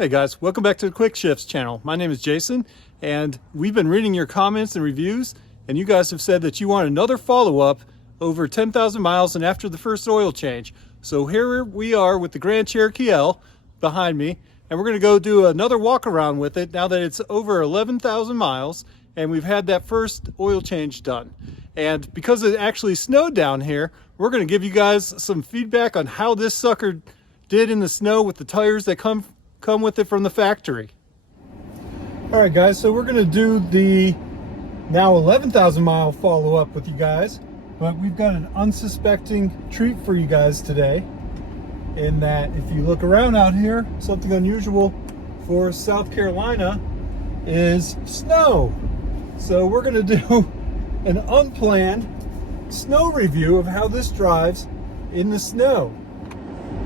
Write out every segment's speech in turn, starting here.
Hey guys, welcome back to the Quick Shifts channel. My name is Jason, and we've been reading your comments and reviews, and you guys have said that you want another follow-up over 10,000 miles and after the first oil change. So here we are with the Grand Cherokee L behind me, and we're going to go do another walk around with it now that it's over 11,000 miles and we've had that first oil change done. And because it actually snowed down here, we're going to give you guys some feedback on how this sucker did in the snow with the tires that come with it from the factory. All right guys, so we're going to do the now 11,000 mile follow-up with you guys, but we've got an unsuspecting treat for you guys today, in that if you look around out here, something unusual for South Carolina is snow. So we're going to do an unplanned snow review of how this drives in the snow.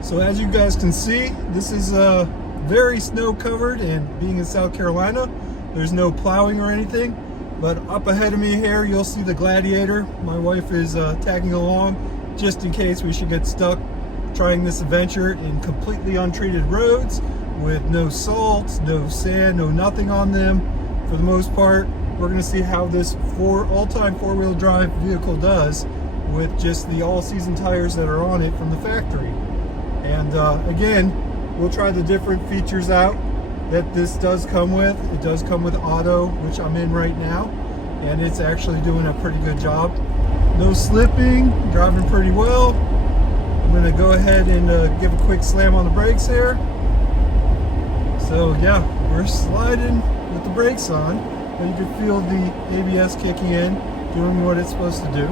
So as you guys can see, this is very snow covered, and being in South Carolina, there's no plowing or anything. But up ahead of me here, you'll see the Gladiator. My wife is tagging along just in case we should get stuck trying this adventure in completely untreated roads with no salt, no sand, no nothing on them. For the most part, we're going to see how this all-time four-wheel drive vehicle does with just the all-season tires that are on it from the factory. And again, we'll try the different features out that this does come with. It does come with auto, which I'm in right now, and it's actually doing a pretty good job. No slipping, driving pretty well. I'm going to go ahead and give a quick slam on the brakes here. So yeah, we're sliding with the brakes on, but you can feel the ABS kicking in, doing what it's supposed to do.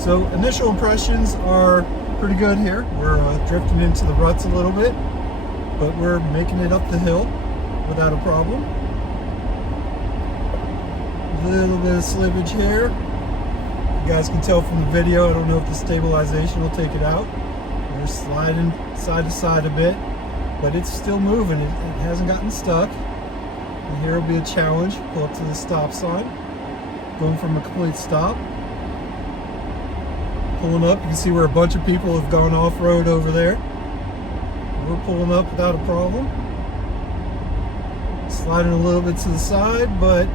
So initial impressions are pretty good here. We're drifting into the ruts a little bit, but we're making it up the hill without a problem. A little bit of slippage here. You guys can tell from the video, I don't know if the stabilization will take it out. We're sliding side to side a bit, but it's still moving. It hasn't gotten stuck. And here will be a challenge. Pull up to the stop sign. Going from a complete stop. Pulling up, you can see where a bunch of people have gone off-road over there. We're pulling up without a problem. Sliding a little bit to the side, but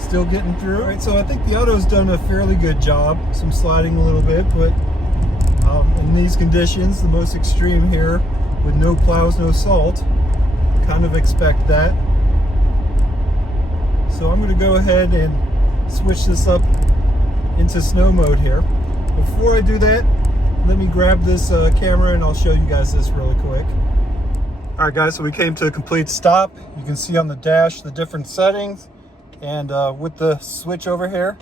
still getting through. All right, so I think the auto's done a fairly good job. Some sliding a little bit, but in these conditions, the most extreme here, with no plows, no salt, kind of expect that. So I'm going to go ahead and switch this up into snow mode here. Before I do that, let me grab this camera and I'll show you guys this really quick. All right guys, so we came to a complete stop. You can see on the dash the different settings, and with the switch over here,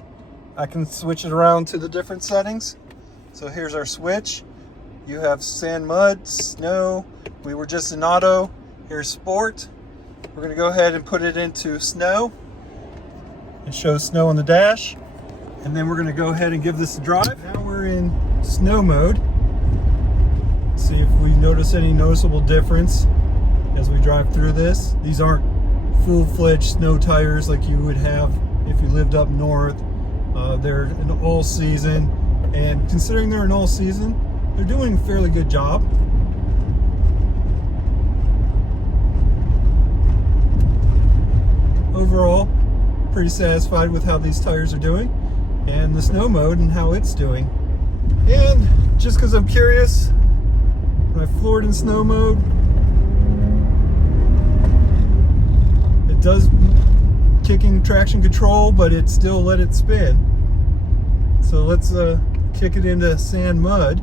I can switch it around to the different settings. So here's our switch. You have sand, mud, snow. We were just in auto. Here's sport. We're gonna go ahead and put it into snow. It shows snow on the dash. And then we're going to go ahead and give this a drive. Now we're in snow mode. See if we notice any noticeable difference as we drive through this. These aren't full-fledged snow tires like you would have if you lived up north. They're an all-season, and considering they're an all-season, they're doing a fairly good job. Overall, pretty satisfied with how these tires are doing, and the snow mode and how it's doing. And just because I'm curious, when I floored in snow mode, it does kicking traction control, but it still let it spin. So let's kick it into sand mud,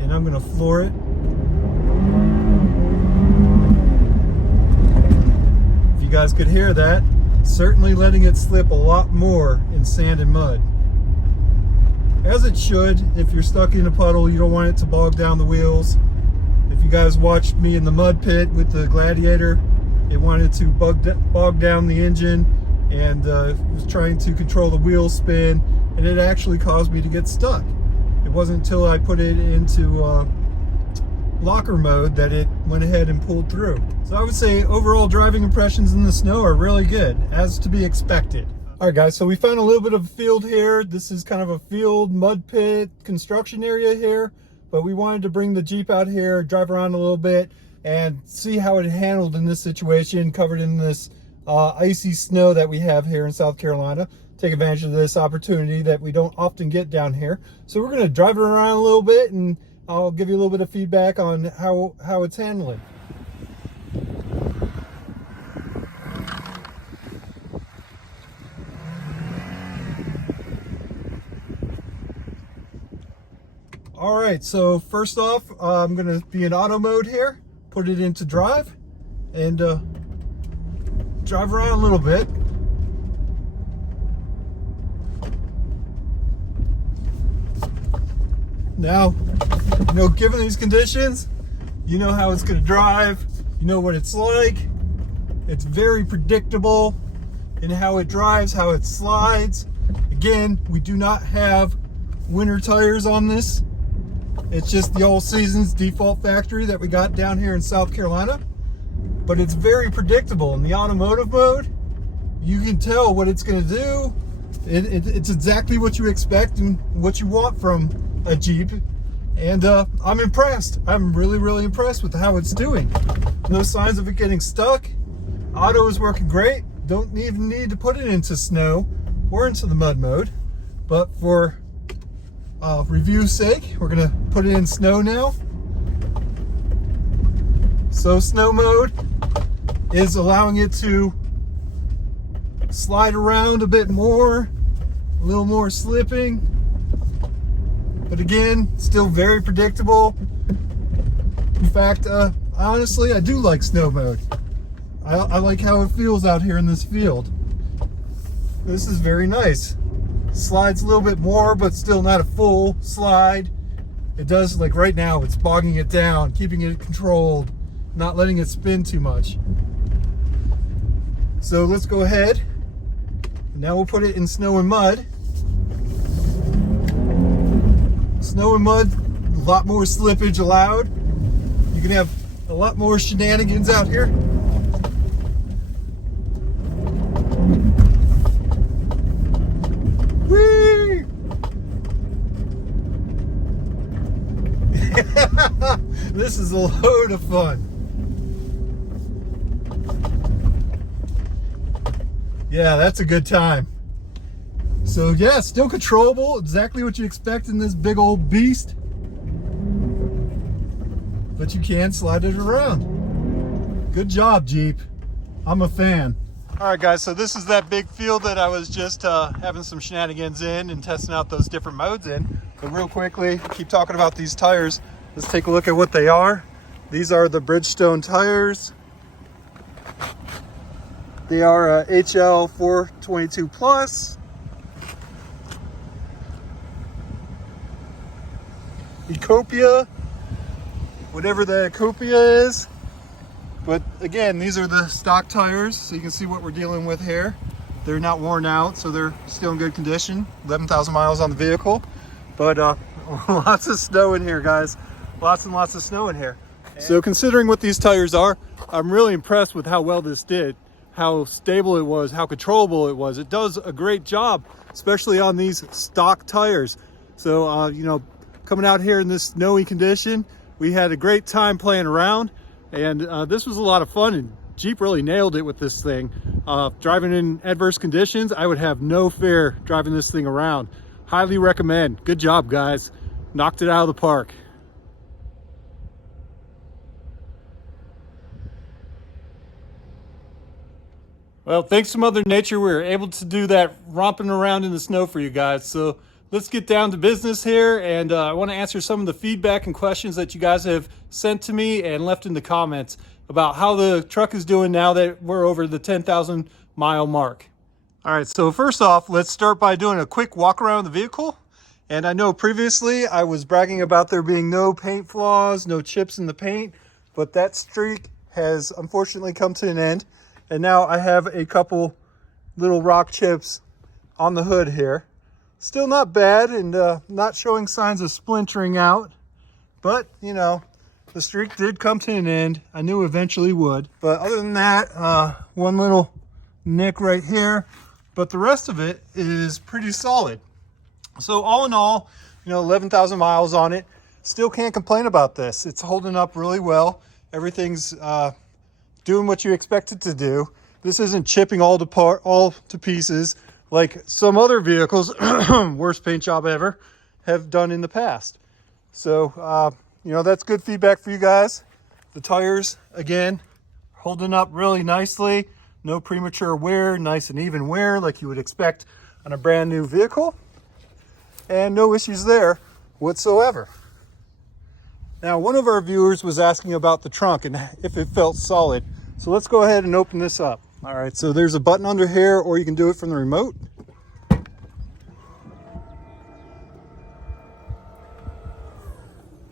and I'm gonna floor it. If you guys could hear that, certainly letting it slip a lot more in sand and mud. As it should. If you're stuck in a puddle, you don't want it to bog down the wheels. If you guys watched me in the mud pit with the Gladiator, it wanted to bog down the engine, and was trying to control the wheel spin, and it actually caused me to get stuck. It wasn't until I put it into locker mode that it went ahead and pulled through. So I would say overall driving impressions in the snow are really good, as to be expected. All right guys, so we found a little bit of a field here. This is kind of a field, mud pit, construction area here, but we wanted to bring the Jeep out here, drive around a little bit, and see how it handled in this situation, covered in this icy snow that we have here in South Carolina. Take advantage of this opportunity that we don't often get down here. So we're going to drive it around a little bit, and I'll give you a little bit of feedback on how it's handling. All right, so first off, I'm going to be in auto mode here, put it into drive, and drive around a little bit. Now, given these conditions, you know how it's going to drive, you know what it's like. It's very predictable in how it drives, how it slides. Again, we do not have winter tires on this. It's just the all seasons default factory that we got down here in South Carolina. But it's very predictable. In the automotive mode, you can tell what it's going to do. It's exactly what you expect and what you want from a Jeep. And I'm impressed. I'm really impressed with how it's doing. No signs of it getting stuck. Auto is working great. Don't even need to put it into snow or into the mud mode. But for review's sake, we're gonna put it in snow now. So snow mode is allowing it to slide around a bit more, a little more slipping, but again, still very predictable. In fact, honestly, I do like snow mode. I like how it feels out here in this field. This is very nice. Slides a little bit more, but still not a full slide. It does, like right now, it's bogging it down, keeping it controlled, not letting it spin too much. So let's go ahead. Now we'll put it in snow and mud. Snow and mud, a lot more slippage allowed. You can have a lot more shenanigans out here. Whee! This is a load of fun. Yeah, that's a good time. So yeah, still controllable, exactly what you expect in this big old beast. But you can slide it around. Good job, Jeep. I'm a fan. All right, guys, so this is that big field that I was just having some shenanigans in and testing out those different modes in. But real quickly, keep talking about these tires. Let's take a look at what they are. These are the Bridgestone tires. They are HL 422 Plus. Ecopia, whatever the Ecopia is. But again, these are the stock tires, so you can see what we're dealing with here. They're not worn out, so they're still in good condition. 11,000 miles on the vehicle. But lots of snow in here, guys. Lots and lots of snow in here. So considering what these tires are, I'm really impressed with how well this did, how stable it was, how controllable it was. It does a great job, especially on these stock tires. So, coming out here in this snowy condition, we had a great time playing around, and this was a lot of fun, and Jeep really nailed it with this thing. Driving in adverse conditions, I would have no fear driving this thing around. Highly recommend. Good job, guys. Knocked it out of the park. Well, thanks to Mother Nature, we were able to do that romping around in the snow for you guys. So let's get down to business here, and I want to answer some of the feedback and questions that you guys have sent to me and left in the comments about how the truck is doing now that we're over the 10,000 mile mark. All right, so first off, let's start by doing a quick walk around the vehicle. And I know previously I was bragging about there being no paint flaws, no chips in the paint, but that streak has unfortunately come to an end. And now I have a couple little rock chips on the hood here. Still not bad, and not showing signs of splintering out. But, the streak did come to an end. I knew eventually would. But other than that, one little nick right here. But the rest of it is pretty solid. So all in all, 11,000 miles on it. Still can't complain about this. It's holding up really well. Everything's doing what you expect it to do. This isn't chipping all to pieces like some other vehicles, worst paint job ever, have done in the past. So, you know, that's good feedback for you guys. The tires, again, holding up really nicely. No premature wear, nice and even wear like you would expect on a brand new vehicle. And no issues there whatsoever. Now, one of our viewers was asking about the trunk and if it felt solid. So let's go ahead and open this up. All right, so there's a button under here, or you can do it from the remote. You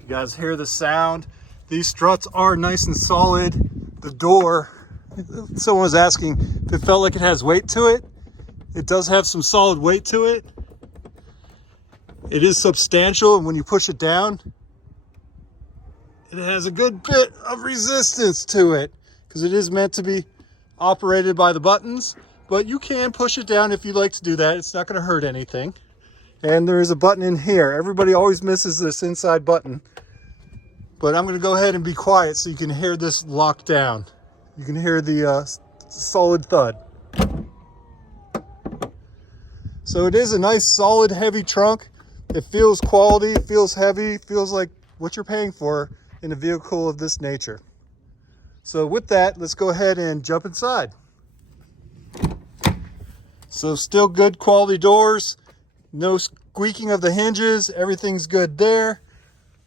guys hear the sound. These struts are nice and solid. The door, someone was asking if it felt like it has weight to it. It does have some solid weight to it. It is substantial, and when you push it down, it has a good bit of resistance to it because it is meant to be operated by the buttons, but you can push it down if you'd like to do that. It's not going to hurt anything. And there is a button in here. Everybody always misses this inside button, but I'm going to go ahead and be quiet so you can hear this lock down. You can hear the solid thud. So it is a nice solid heavy trunk. It feels quality, it feels heavy, feels like what you're paying for in a vehicle of this nature. So with that, let's go ahead and jump inside. So still good quality doors, no squeaking of the hinges, everything's good there.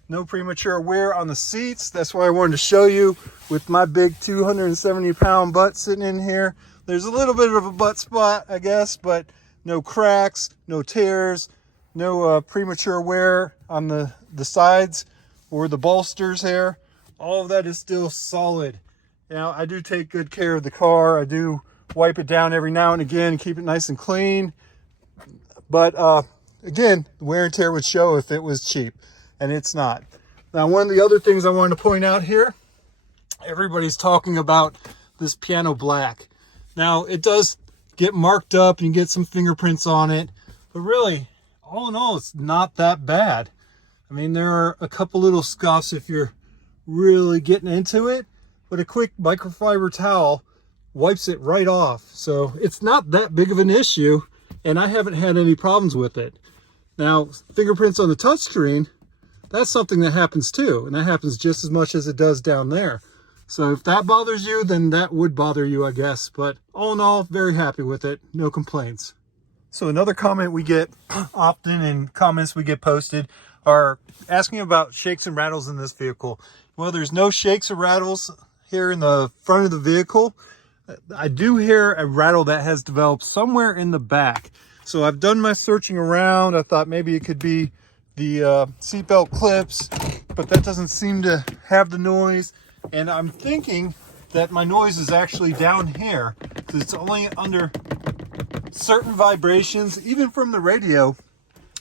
No premature wear on the seats. That's why I wanted to show you with my big 270-pound butt sitting in here. There's a little bit of a butt spot, I guess, but no cracks, no tears, no premature wear on the sides or the bolsters here. All of that is still solid. Now, I do take good care of the car. I do wipe it down every now and again, keep it nice and clean. But again, the wear and tear would show if it was cheap, and it's not. Now, one of the other things I wanted to point out here, everybody's talking about this piano black. Now, it does get marked up and you get some fingerprints on it, but really, all in all, it's not that bad. I mean, there are a couple little scuffs if you're really getting into it, but a quick microfiber towel wipes it right off. So it's not that big of an issue, and I haven't had any problems with it. Now, fingerprints on the touchscreen, that's something that happens too, and that happens just as much as it does down there. So if that bothers you, then that would bother you, I guess. But all in all, very happy with it. No complaints. So another comment we get often, and comments we get posted, are asking about shakes and rattles in this vehicle. Well, there's no shakes or rattles here in the front of the vehicle. I do hear a rattle that has developed somewhere in the back. So I've done my searching around. I thought maybe it could be the seatbelt clips, but that doesn't seem to have the noise. And I'm thinking that my noise is actually down here because it's only under certain vibrations. Even from the radio,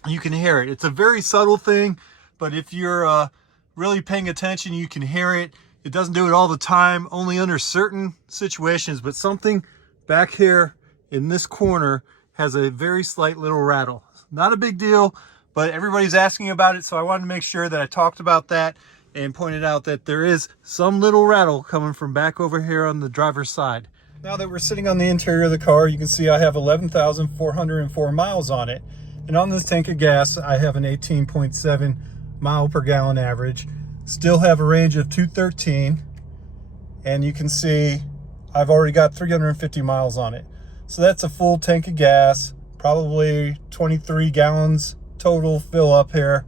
you can hear it. It's a very subtle thing, but if you're really paying attention, you can hear it. It doesn't do it all the time, only under certain situations, but something back here in this corner has a very slight little rattle. Not a big deal, but everybody's asking about it, so I wanted to make sure that I talked about that and pointed out that there is some little rattle coming from back over here on the driver's side. Now that we're sitting on the interior of the car, you can see I have 11,404 miles on it. And on this tank of gas, I have an 18.7 mile per gallon average. Still have a range of 213. And you can see I've already got 350 miles on it. So that's a full tank of gas, probably 23 gallons total fill up here.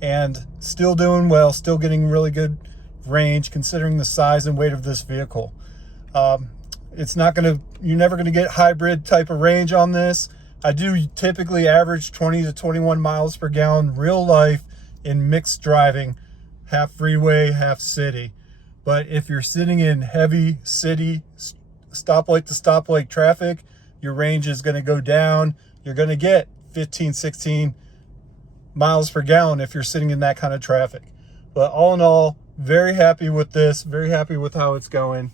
And still doing well, still getting really good range considering the size and weight of this vehicle. It's not gonna, you're never gonna get hybrid type of range on this. I do typically average 20 to 21 miles per gallon real life in mixed driving, half freeway, half city. But if you're sitting in heavy city stoplight to stoplight traffic, your range is gonna go down. You're gonna get 15, 16 miles per gallon if you're sitting in that kind of traffic. But all in all, very happy with this, very happy with how it's going.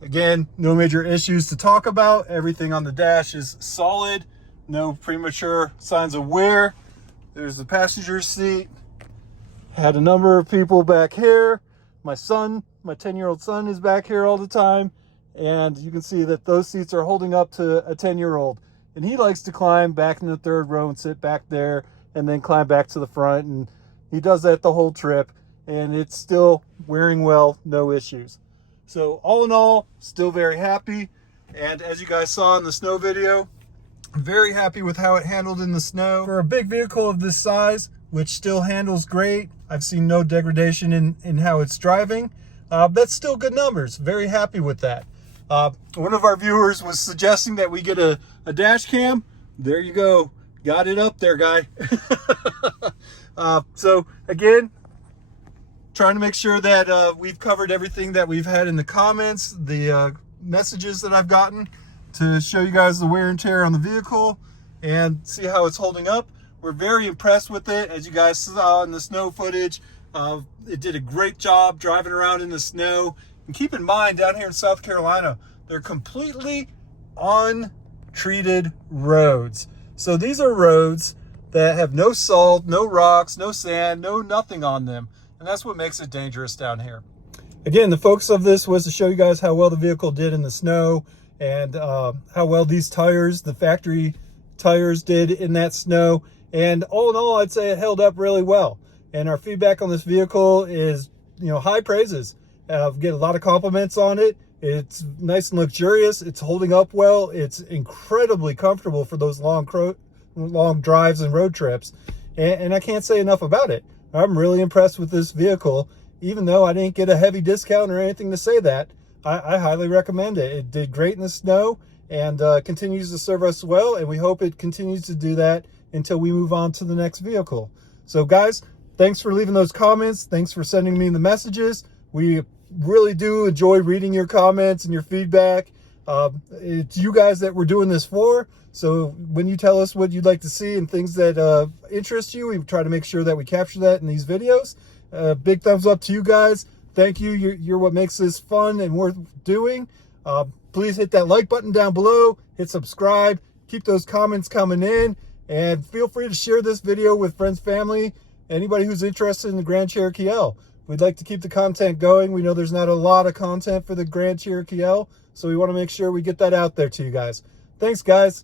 Again, no major issues to talk about. Everything on the dash is solid, no premature signs of wear. There's the passenger seat. Had a number of people back here. My son, my 10-year-old son, is back here all the time, and you can see that those seats are holding up to a 10-year-old. And he likes to climb back in the third row and sit back there and then climb back to the front, and he does that the whole trip, and it's still wearing well, no issues. So all in all, still very happy. And as you guys saw in the snow video, I'm very happy with how it handled in the snow. For a big vehicle of this size, which still handles great, I've seen no degradation in how it's driving. That's still good numbers. Very happy with that. One of our viewers was suggesting that we get a dash cam. There you go. Got it up there, guy. So again, trying to make sure that we've covered everything that we've had in the comments, the messages that I've gotten, to show you guys the wear and tear on the vehicle and see how it's holding up. We're very impressed with it. As you guys saw in the snow footage, it did a great job driving around in the snow. And keep in mind, down here in South Carolina, they're completely untreated roads. So these are roads that have no salt, no rocks, no sand, no nothing on them. And that's what makes it dangerous down here. Again, the focus of this was to show you guys how well the vehicle did in the snow, and how well these tires, the factory tires, did in that snow. And all in all, I'd say it held up really well. And our feedback on this vehicle is, high praises. Get a lot of compliments on it. It's nice and luxurious. It's holding up well. It's incredibly comfortable for those long drives and road trips. And I can't say enough about it. I'm really impressed with this vehicle. Even though I didn't get a heavy discount or anything to say that, I highly recommend it. It did great in the snow and continues to serve us well, and we hope it continues to do that until we move on to the next vehicle. So guys, thanks for leaving those comments. Thanks for sending me the messages. We really do enjoy reading your comments and your feedback. It's you guys that we're doing this for. So when you tell us what you'd like to see and things that interest you, we try to make sure that we capture that in these videos. Big thumbs up to you guys. Thank you. You're what makes this fun and worth doing. Please hit that like button down below. Hit subscribe. Keep those comments coming in. And feel free to share this video with friends, family, anybody who's interested in the Grand Cherokee L. We'd like to keep the content going. We know there's not a lot of content for the Grand Cherokee L, so we want to make sure we get that out there to you guys. Thanks, guys.